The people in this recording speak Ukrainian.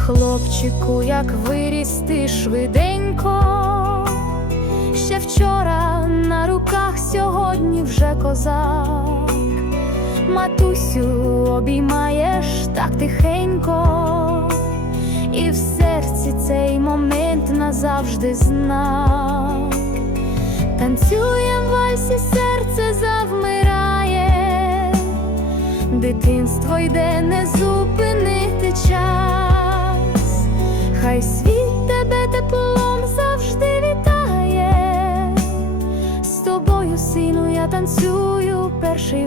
хлопчику, як виріс ти швиденько. Ще вчора на руках, сьогодні вже козак. Матусю обіймаєш так тихенько, і в серці цей момент назавжди знак. Танцюєм вальсі, серце завмирає, дитинство йде, не хай світ тебе теплом завжди вітає. З тобою, сину, я танцюю перший